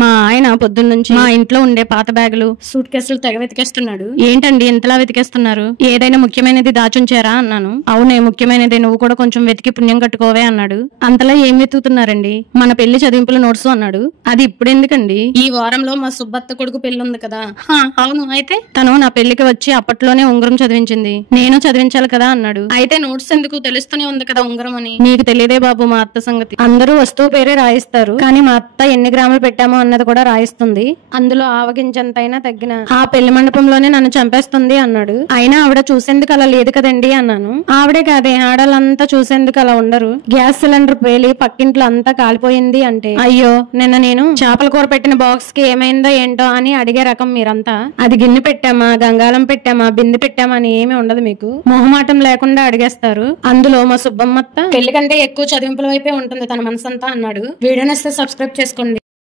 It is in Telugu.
మా ఆయన పొద్దున్నుంచి మా ఇంట్లో ఉండే పాత బ్యాగులు సూట్ కేసులు తెగ వెతికేస్తున్నాడు. ఏంటండి ఇంతలా వెతికేస్తున్నారు? ఏదైనా ముఖ్యమైనది దాచుంచారా అన్నాను. అవునే ముఖ్యమైనది, నువ్వు కూడా కొంచెం వెతికి పుణ్యం కట్టుకోవే అన్నాడు. అంతలా ఏం వెతుకుతున్నారండి? మన పెళ్లి చదివింపుల నోట్స్ అన్నాడు. అది ఇప్పుడు ఎందుకండి? ఈ వారంలో మా సుబ్బత్త కొడుకు పెళ్లి ఉంది కదా. అవును, అయితే తను నా పెళ్లికి వచ్చి అప్పట్లోనే ఉంగరం చదివించింది. నేను చదివించాలి కదా అన్నాడు. అయితే నోట్స్ ఎందుకు? తెలుస్తూనే ఉంది కదా ఉంగరం అని. నీకు తెలియదే బాబు మా అత్త సంగతి. అందరూ వస్తువు పేరే రాయిస్తారు, కానీ మా అత్త ఎన్ని గ్రాములు పెట్టామో అన్నది కూడా రాయిస్తుంది. అందులో ఆవగించంతైనా తగ్గిన ఆ పెళ్లి మండపంలోనే నన్ను చంపేస్తుంది అన్నాడు. అయినా ఆవిడ చూసేందుకు అలా లేదు కదండి అన్నాను. ఆవిడే కాదే, ఆడలంతా చూసేందుకు అలా ఉండరు. గ్యాస్ సిలిండర్ పేలి పక్కింట్లో అంతా కాలిపోయింది అంటే అయ్యో నిన్న నేను చేపల కూర పెట్టిన బాక్స్ కి ఏమైందో ఏంటో అని అడిగే రకం మీరంతా. అది గిన్నె పెట్టామా, గంగాళం పెట్టామా, బిందె పెట్టామా అని ఏమీ ఉండదు మీకు. మొహమాటం లేకుండా అడిగేస్తారు. అందులో మా సుబ్బమ్మత్త పెళ్లి కంటే ఎక్కువ చదివింపుల వైపే ఉంటుంది తన మనసంతా అన్నాడు. వీడియో నచ్చితే సబ్స్క్రైబ్ చేసుకోండి.